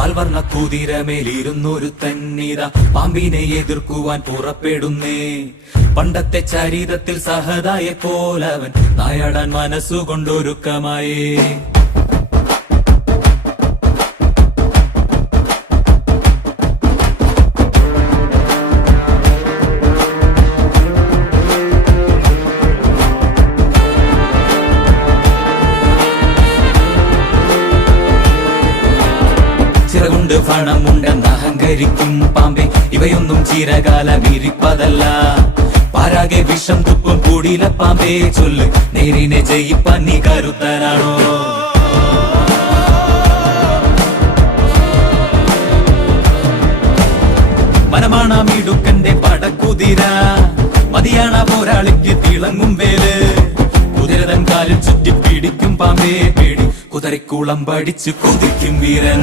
പാൽവർണ്ണ കുതിരമേലിരുന്നൊരു തന്നിത പാമ്പിനെ എതിർക്കുവാൻ പുറപ്പെടുന്നേ. പണ്ടത്തെ ചരിതത്തിൽ സഹതായെ പോലവൻ നായാടാൻ മനസ്സുകൊണ്ടൊരുക്കമായേ. ചിറകുണ്ട് പണമുണ്ടെന്ന് അഹങ്കരിക്കും പാമ്പേ, ഇവയൊന്നും ചിരകാലം ഇരിപ്പതല്ല. പാരാകെ വിഷം തുപ്പും കൂടിയില പാമ്പേ, ചൊല്ല് നേരിനെ ജയിപ്പാൻ നീ കരുത്തനാണോ? മനമാണ മിടുക്കന്റെ പടക്കുതിര, മതിയാണ പോരാളിക്ക് തിളങ്ങും വേല്. കുതിരതൻ കാലിൽ ചുറ്റി പിടിക്കും പാമ്പേ പേടി, കുതിരക്കുളം പഠിച്ചു കൊതിക്കും വീരൻ.